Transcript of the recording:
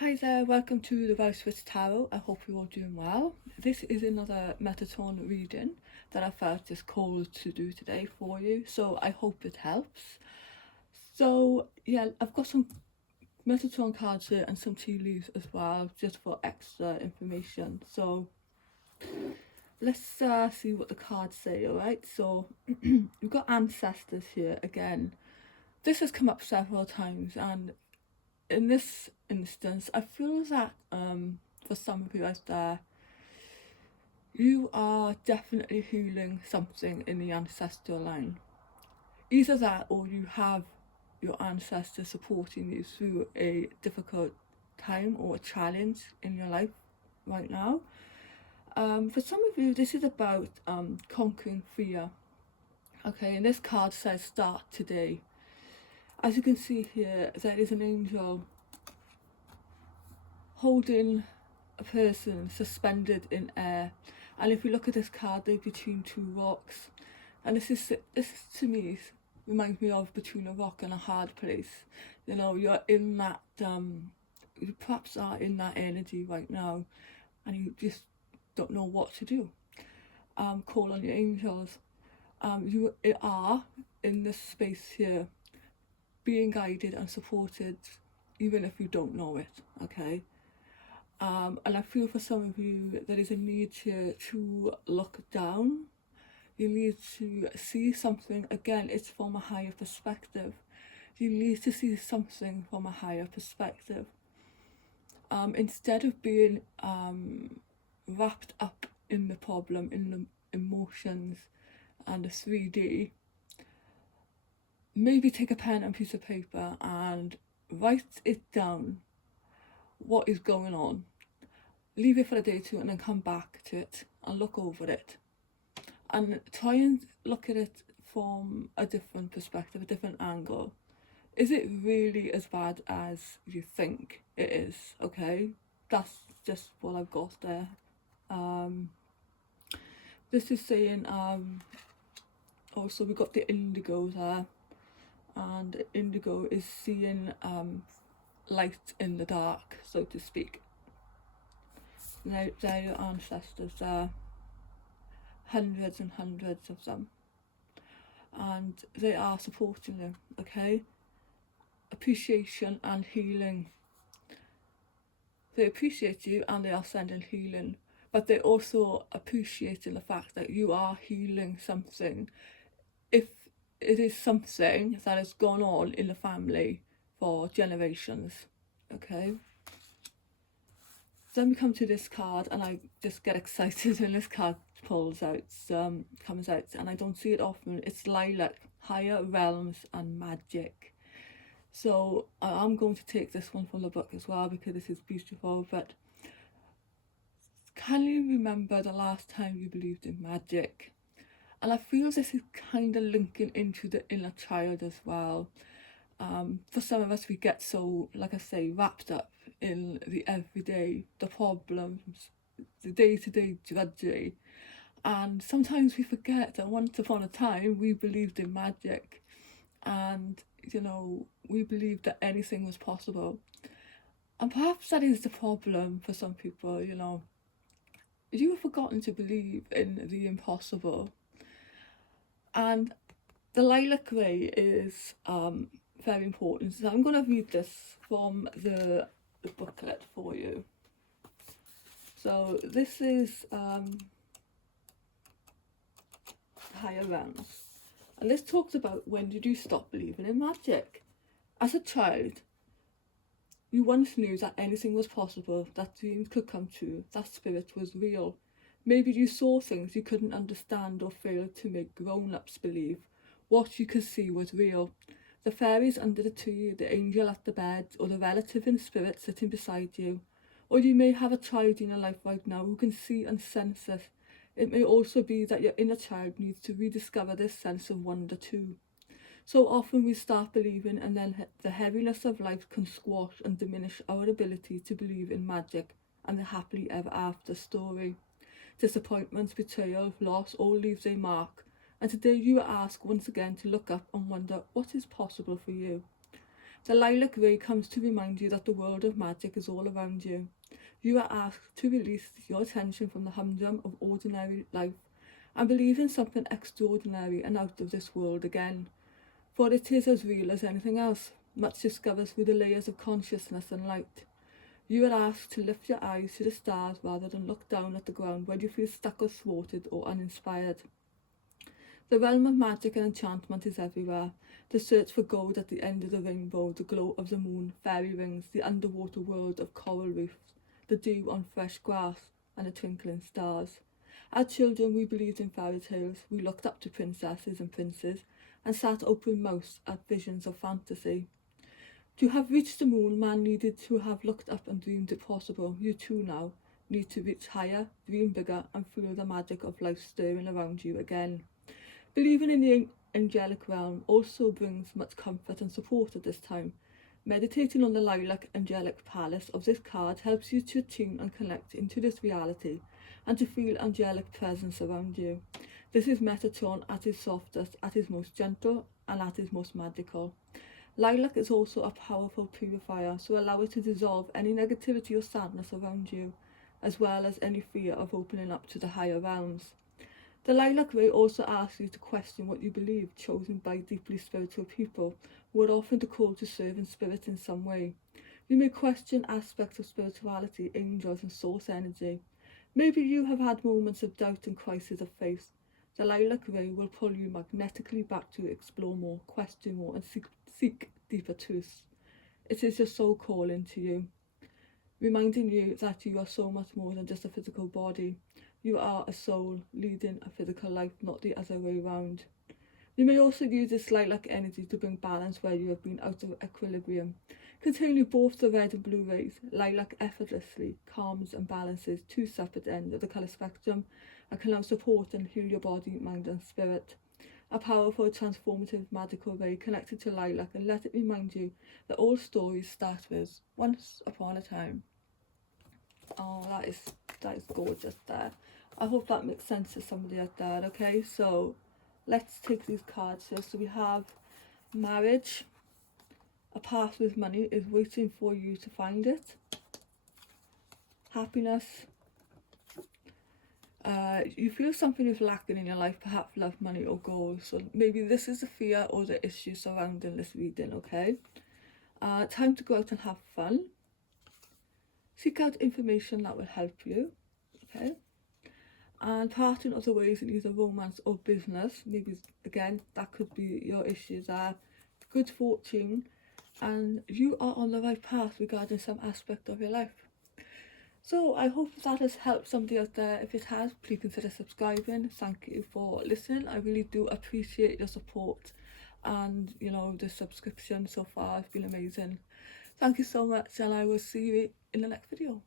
Hi there, welcome to the Voice with Tarot. I hope you're all doing well. This is another Metatron reading that I felt just called to do today for you, so I hope it helps. So yeah, I've got some Metatron cards here and some tea leaves as well, just for extra information. So let's see what the cards say, alright? So we've got ancestors here again. This has come up several times, and in this instance, I feel that for some of you out there, you are definitely healing something in the ancestral line. Either that, or you have your ancestors supporting you through a difficult time or a challenge in your life right now. For some of you, this is about conquering fear. Okay, and this card says start today. As you can see here, there is an angel holding a person suspended in air, and if you look at this card, they're between two rocks, and this to me reminds me of between a rock and a hard place. You know, you're in that you perhaps are in that energy right now, and you just don't know what to do. Call on your angels. You are in this space here, being guided and supported, even if you don't know it. Okay. And I feel for some of you there is a need to look down. You need to see something, again, it's from a higher perspective. You need to see something from a higher perspective. Instead of being wrapped up in the problem, in the emotions and the 3D, maybe take a pen and piece of paper and write it down, what is going on. Leave it for a day or two and then come back to it and look over it. And try and look at it from a different perspective, a different angle. Is it really as bad as you think it is? Okay, that's just what I've got there. This is saying, also we've got the indigo there. And indigo is seeing light in the dark, so to speak. They're your ancestors there, hundreds and hundreds of them, and they are supporting you. Okay, appreciation and healing. They appreciate you and they are sending healing, but they also appreciating the fact that you are healing something. If it is something that has gone on in the family for generations. Okay, then we come to this card, and I just get excited when this card comes out, and I don't see it often. It's lilac, higher realms and magic. So I'm going to take this one from the book as well because this is beautiful. But can you remember the last time you believed in magic? And I feel this is kind of linking into the inner child as well. For some of us, we get so, like I say, wrapped up in the everyday, the problems, the day-to-day drudgery, and sometimes we forget that once upon a time we believed in magic, and you know, we believed that anything was possible. And perhaps that is the problem for some people. You know, you have forgotten to believe in the impossible. And the lilac grey is very important. So I'm going to read this from the booklet for you. So this is higher realms, and this talks about when did you stop believing in magic. As a child, you once knew that anything was possible, that dreams could come true, that spirit was real. Maybe you saw things you couldn't understand or failed to make grown-ups believe. What you could see was real. The fairies under the tree, the angel at the bed, or the relative in spirit sitting beside you. Or you may have a child in your life right now who can see and sense it. It may also be that your inner child needs to rediscover this sense of wonder too. So often we start believing, and then the heaviness of life can squash and diminish our ability to believe in magic and the happily ever after story. Disappointments, betrayal, loss all leaves a mark. And today you are asked once again to look up and wonder what is possible for you. The lilac ray comes to remind you that the world of magic is all around you. You are asked to release your attention from the humdrum of ordinary life and believe in something extraordinary and out of this world again. For it is as real as anything else, much discovered through the layers of consciousness and light. You are asked to lift your eyes to the stars rather than look down at the ground where you feel stuck or thwarted or uninspired. The realm of magic and enchantment is everywhere. The search for gold at the end of the rainbow, the glow of the moon, fairy rings, the underwater world of coral reefs, the dew on fresh grass, and the twinkling stars. As children, we believed in fairy tales. We looked up to princesses and princes and sat open-mouthed at visions of fantasy. To have reached the moon, man needed to have looked up and dreamed it possible. You too now need to reach higher, dream bigger, and feel the magic of life stirring around you again. Believing in the angelic realm also brings much comfort and support at this time. Meditating on the lilac angelic palace of this card helps you to attune and connect into this reality and to feel angelic presence around you. This is Metatron at its softest, at its most gentle, and at its most magical. Lilac is also a powerful purifier, so allow it to dissolve any negativity or sadness around you, as well as any fear of opening up to the higher realms. The lilac ray also asks you to question what you believe, chosen by deeply spiritual people who are often called to serve in spirit in some way. You may question aspects of spirituality, angels and source energy. Maybe you have had moments of doubt and crisis of faith. The lilac ray will pull you magnetically back to explore more, question more, and seek deeper truths. It is your soul calling to you, reminding you that you are so much more than just a physical body. You are a soul leading a physical life, not the other way around. You may also use this lilac energy to bring balance where you have been out of equilibrium. Containing both the red and blue rays, lilac effortlessly calms and balances two separate ends of the colour spectrum and can now support and heal your body, mind and spirit. A powerful, transformative, magical ray connected to lilac, and let it remind you that all stories start with once upon a time. Oh, that is gorgeous there. I hope that makes sense to somebody out there. Okay, so let's take these cards here. So we have marriage. A path with money is waiting for you to find it. Happiness. You feel something is lacking in your life, perhaps love, money or goals. So maybe this is the fear or the issue surrounding this reading, okay? Time to go out and have fun. Seek out information that will help you, okay? And parting of the ways in either romance or business. Maybe, again, that could be your issue there. Good fortune. And you are on the right path regarding some aspect of your life. So I hope that has helped somebody out there. If it has, please consider subscribing. Thank you for listening. I really do appreciate your support, and you know, the subscription so far has been amazing. Thank you so much, and I will see you in the next video.